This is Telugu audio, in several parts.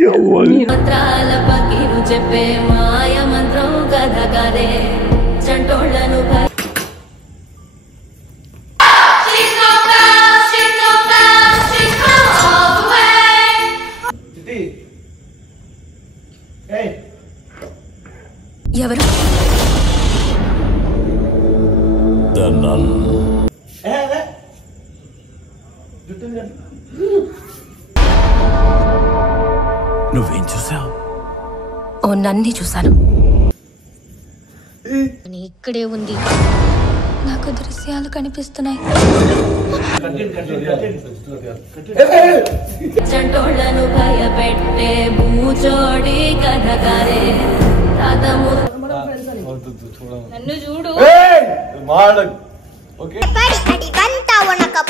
మంత్రాల పకిరు చెప్పే మాయ మంత్రం కథ కదే చంటోళ్ళను ఎవరు నువ్వేం చూసావు? ఓ నన్ని చూశాను. ఇక్కడే ఉంది. నాకు దృశ్యాలు కనిపిస్తున్నాయి. చంటోళ్ళను భయపెట్టే భూచోడి కథ కరే నన్ను చూడు.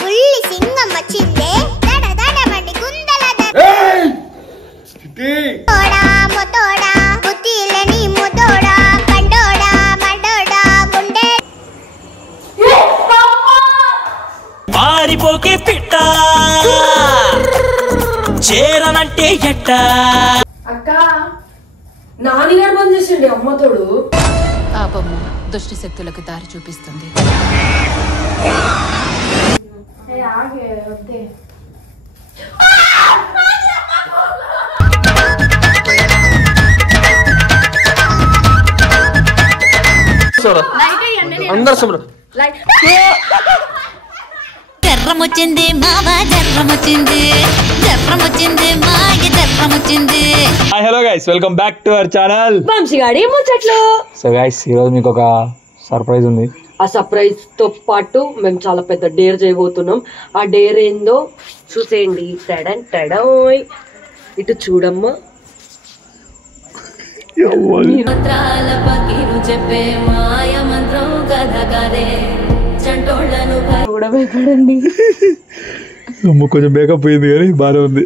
పుల్లి సింగం వచ్చిందే దడదడమడి గుందల తోడా మొతోడా బుద్ధిలని మొతోడా కండోడా మడోడా గుండె మారిపోకే పిట్ట చేరనంటే ఎట్ట. అక్క నానిగారు బంద్ చేసిండి అమ్మతోడు. పాపము దుష్ట శక్తులకు దారి చూపిస్తుంది. జర్రమొచ్చింది మావా, జర్రమొచ్చింది, జర్రమొచ్చింది మాకి, జర్రమొచ్చింది. Hi hello guys, welcome back to our channel వంశీగాడి ముచ్చట్లు. సో గైస్, ఈరోజు మీకు ఒక సర్ప్రైజ్ ఉంది. ఆ సర్ప్రైజ్ తో పాటు మేము చాలా పెద్ద డేర్ చేయబోతున్నాం. ఆ డేర్ ఏందో చూసేయండి. టడన్ టడోయ్, ఇటు చూడమ్మా. మంత్రాల పకిరు చెప్పే మాయ మంత్రం కథ కదే చంటోళ్ళను కూడా భయపడండి. కొంచెం మేకప్ పోయింది కానీ బాగానే ఉంది.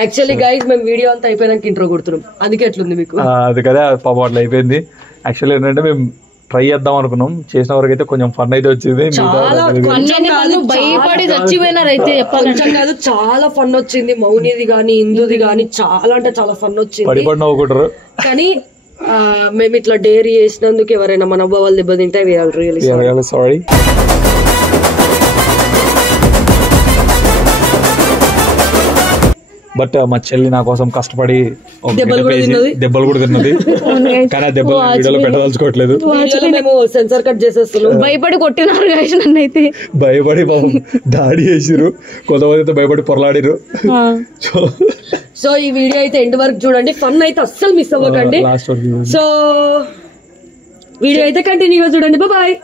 యాక్చువల్లీ గైస్ మేము వీడియో అంతా అయిపోయినాక ఇంట్రో కొడుతున్నాం, అందుకే ఎట్లుంది మీకు? అది కదా పాపం అట్లా అయిపోయింది. యాక్చువల్లీ ఏంటంటే మేము ట్రై చేద్దాం అనుకున్నాం, చేసిన వరకు అయితే కొంచెం ఫన్ అయితే వచ్చింది. భయపడి చచ్చిపోయినారు అయితే కొంచెం కాదు, చాలా ఫన్ వచ్చింది. మౌనిది గానీ ఇందుది గానీ చాలా అంటే చాలా ఫన్ వచ్చింది. పడిపడి నవ్వుకుంటారు. కానీ మేము ఇట్లా డేర్ చేసినందుకు ఎవరైనా మన అబ్బాయి దెబ్బతింటే రియల్లీ సారీ. బట్ మా చెల్లి నా కోసం కష్టపడి దెబ్బలు కూడా తిన్నది. కానీ ఆ దెబ్బలు వీడియోలో పెట్టదలుచుకోవట్లేదు. మేము సెన్సార్ కట్ చేసేస్తున్నాం. భయపడి కొట్టినారు అయితే, భయపడి పాపం దాడి చేసిరు. కొంతమంది అయితే భయపడి పొరలాడిరు. సో ఈ వీడియో అయితే ఎండ్ వరకు చూడండి, ఫన్ అయితే అస్సలు మిస్ అవ్వకండి. సో వీడియో అయితే కంటిన్యూగా చూడండి. బాయ్.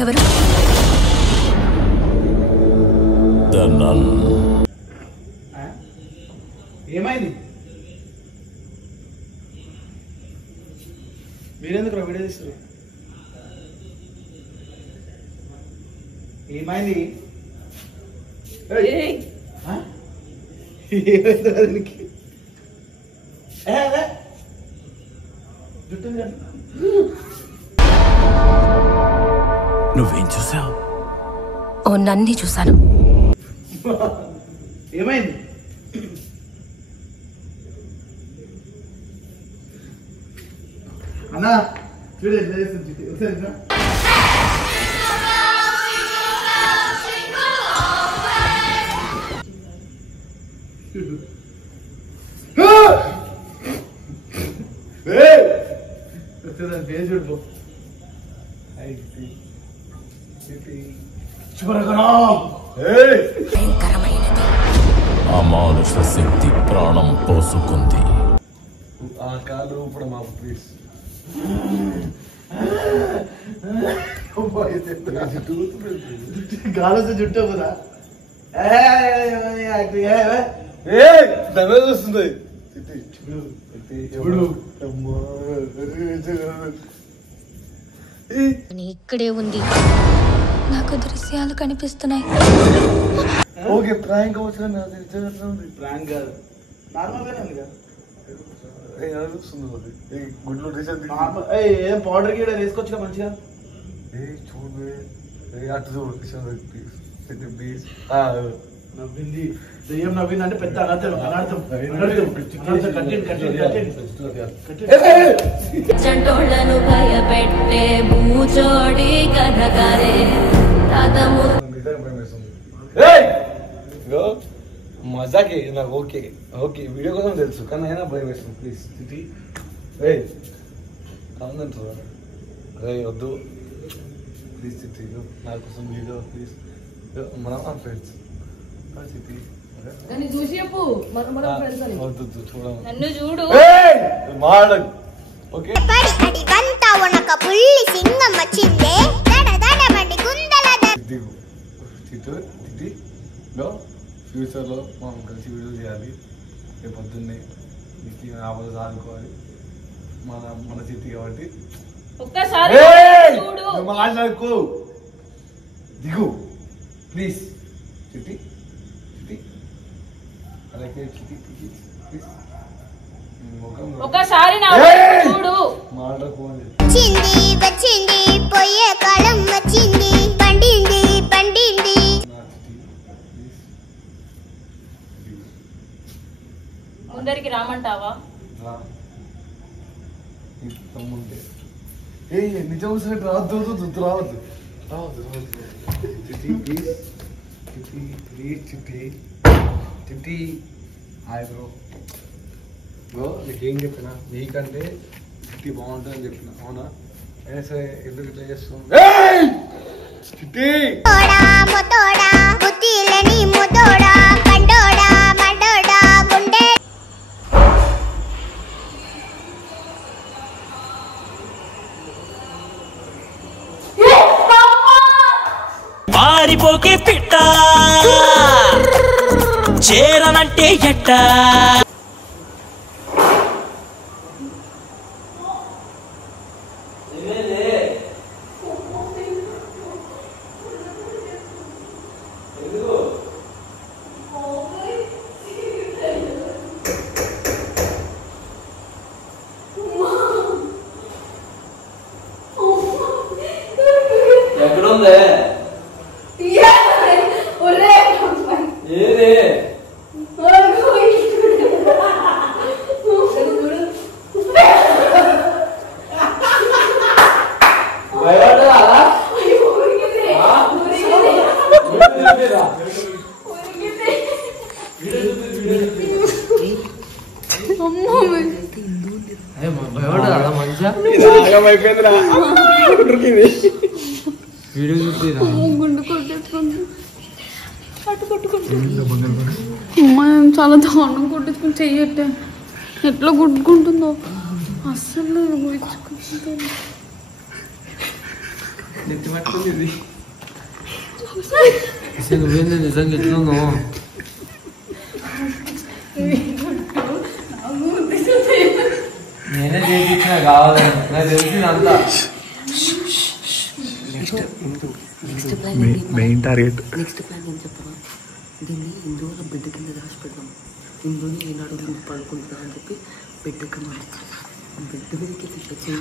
ఎవరు ఏమైంది? మీరెందుకు వీడియో తీస్తారు? ఏమైంది? జుట్టు నువ్వేం చూసావు? ఓ నన్ని చూశాను. ఏమైంది? అన్నా చూడు ఎట్లా చేస్తుంది జుట్టు. ఒకసారి చూడు అమానుష శక్తి ప్రాణం పోసుకుంది. ఆ కాలు ఇప్పుడు మా ప్లీజ్ గాలస జుట్టు కదా దమే చూస్తుంది. ఇక్కడే ఉంది. నాకు దృశ్యాలు కనిపిస్తున్నాయి. ఓకే ప్రాంక్ అవసరం ప్రాంక్ కాదు నార్మల్ గానే ఉంది కదా. గుడ్లు ఏం పౌడర్ గీడ వేసుకోవచ్చు మంచిగా. నవ్వింది దెయ్యం నవ్వింది అంటే పెద్ద అనర్థం. చంటోళ్లను భయపెట్టే భూచోడి కథకారే తాతము మజాకి నాకు ఓకే ఓకే వీడియో కోసం తెలుసు కానీ అయినా భయం వేస్తుంది. ప్లీజ్ తిథి అవునంటారా? రే వద్దు ప్లీజ్ తిథి నా కోసం వీడియో ప్లీజ్. మనం ఫ్రెండ్స్ చూసి చెప్పు వద్దు చూడము. నన్ను చూడు. మాడకు ఓకే. అడిగంతా ఉనక పుల్లి సింగం వచ్చిందే దడ దడ మండి గుందల దిగు తిథి లో ఫ్యూచర్లో మనం కలిసి వీడియో చేయాలి. రేపు పొద్దున్నే మీకు ఆపద సాదుకోవాలి. మన తిథి కాబట్టి ఒక్కసారి మాట్లాడుకో దిగు ప్లీజ్ తిథి తిథి అలాగే తిథి ప్లీజ్ ఒకసారి నా చూడు. మాట్లాడుకో అని వచ్చింది వచ్చింది పోయే కాలం వచ్చింది పండింది పండింది. ముందరికి రామంటావా? తమ్ముంటే నిజం సైడ్ రావద్దు రావద్దు రావద్దు ప్లీజ్ తిథి హాయ్ బ్రో. నీకేం చెప్పినా నీకంటే తిథి బాగుంటుందని చెప్పిన అవునా? అయినా సరే ఎందుకు ఇట్లా చేస్తాం? తోడా మొతోడా బుద్ధిలని మొతోడా పండోడా మండోడా గుండె పారిపోకే పిట్ట చేరనంటే ఎట్ట. ఎక్కడుందే ఏది చాలా దారుణం కొట్టించుకుని చెయ్యట్టే ఎట్లా కొట్టుకుంటుందో అస్సలు నిజంగా ఎట్లున్నావు నేనే చేయించిన కావాలని నాకు తెలిసిందంతా మెయిన్ టార్గెట్ నెక్స్ట్ ప్లాన్ ఏం చెప్పాను దీన్ని హిందువుల బిడ్డ కింద రాసి పెడదాం హిందువుని ఏనాడు హిందూ పడుకుంటుందా అని చెప్పి బిడ్డ కింద బిడ్డ మీదకి తెచ్చేది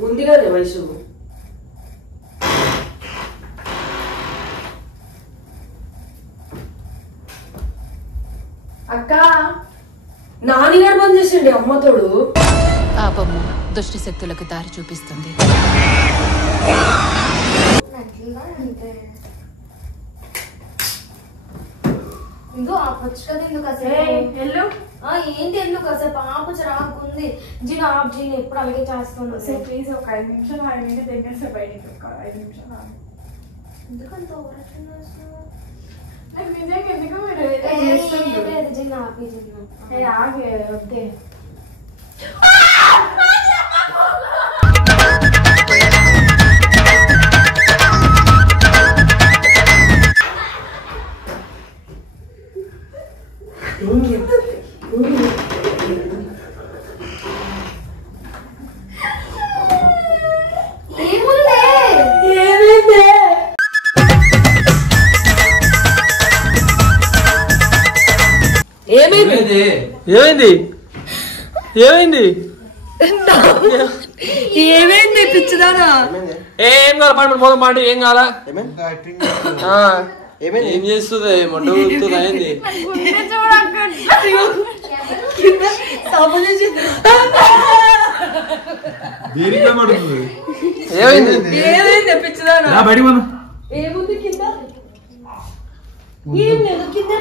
ఉందిగానే వయసు అక్క నానిగాడు బంద్ చేసిండి అమ్మతోడు పాపము దుష్ట శక్తులకు దారి చూపిస్తుంది ఏంటి ఎందుకు కాసేపు ఆపచ్చు రాకుంది జీని ఆప్ జీని ఎప్పుడు అలాగే చేస్తుంది ప్లీజ్ ఒక 5 నిమిషాలు హాయిగా దగ్గర బయటికి ఒక 5 నిమిషాలు ఎందుకంత నాకు నిజంగా ఎందుకు మీరు జీని ఆపి జీని ఆగే వద్దే ఏమైంది ఏమైంది ఏమైంది పిచ్చిదానా ఏం కాదు పోదాం మాట ఏం కావాలా ఏం చేస్తుంది మొట్ట ఊరుతుందా ఏంది ఏమైంది ఏమైంది పిచ్చిదానా బయట ఏముంది కింద ఏం లేదు కింద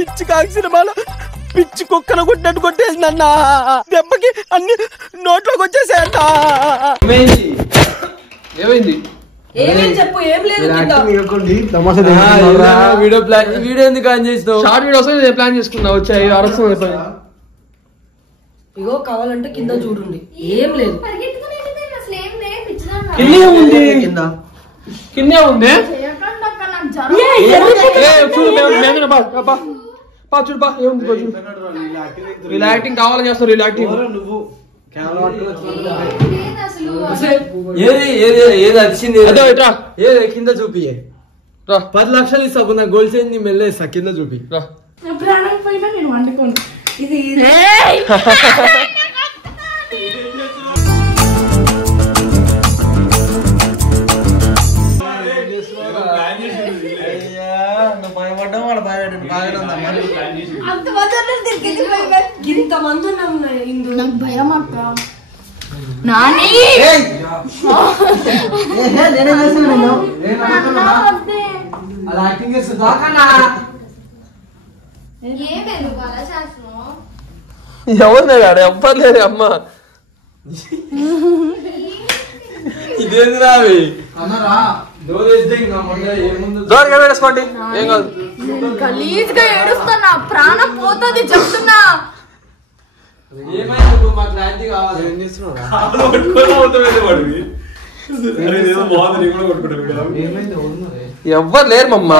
ఇచ్చి కాకి సినిమాలో పిచ్చి కుక్కను కొట్టినట్టు కొట్టేసిందన్న దెబ్బకి అన్ని నోట్లోకి వచ్చేసాయంట ఏమైంది చెప్పు ఏం లేదు వీడియో ప్లాన్ వీడియో ఎందుకు ఆన్ చేసినావు షార్ట్ వీడియో వస్తే ప్లాన్ చేసుకున్నా వచ్చాయి అరసం ఇగో కావాలంటే కింద చూడండి ఏం లేదు కిందే ఉంది చూడు బా ఏముంది చూడు వీళ్ళ యాక్టింగ్ కావాలని చేస్తారు వీళ్ళ యాక్టింగ్ ఏది వచ్చింది ఏది కింద చూపి 10 లక్షలు ఇస్తా నా గోల్డ్ చైన్ మెల్లేస్తా కింద చూపి ప్రాణం పోయినా నేను వండుకోను ఇది ఇంతమంది ఉన్నాం నాకు భయం అక్క నాని ఎవరు ఎవ్వలేరు అమ్మ ఇదేంది రావి జోరుగా వేసుకోండి ఏం కాదు గలీజ్ గా ఏడుస్తున్నా ప్రాణం పోతుంది చెప్తున్నా ఎవ్వరు లేరు మమ్మ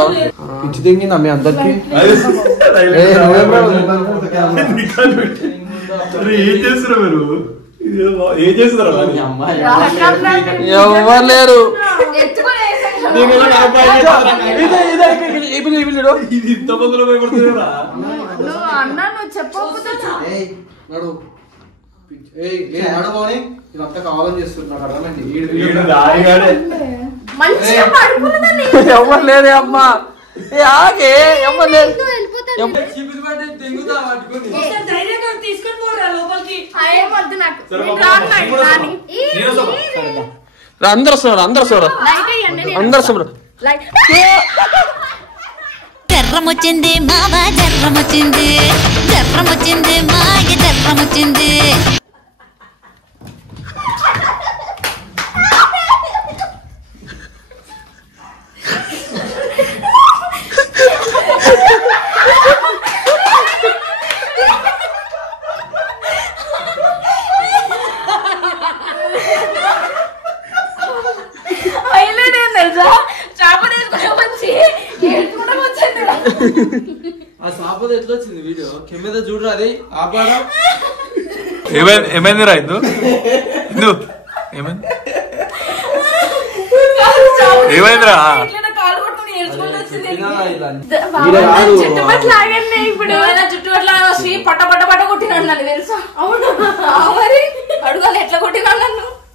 పిచ్చి తెంగిందా మీ అందరికి ఏం చేస్తున్నారు మీరు ఏం చేస్తున్నారు ఎవ్వరు లేరు అన్నా నువ్వు చెప్పకపోతే ఇదంతా కావాలని చేస్తున్నాడు అర్థమైంది మంచిగా పడుకున్నదని ఎవ్వరు లేదే అమ్మా ఆగే ఎవ్వరు లేరు తీసుకొని పోరా లోపలికి వద్దు నాకు నేను రాను నాని. అందరూ వస్తున్నారు అందరూ వస్తున్నారు లైట్ అయ్యండి అందరూ వస్తున్నారు లైట్ జర్రం వచ్చింది మావా జర్రం వచ్చింది జర్రం వచ్చింది మాకి జర్రం వచ్చింది ఆ సాపద ఎట్లా వచ్చింది వీడియో కెమెరా చూడరా అది ఆపాడా ఏమైంది రా ఇందు ఏమైంది ఏమైందిరా చుట్టుపట్ల చుట్టుపట్ల పట్ట పట్ట పట్ట కొట్టినాడు నన్ను తెలుసా.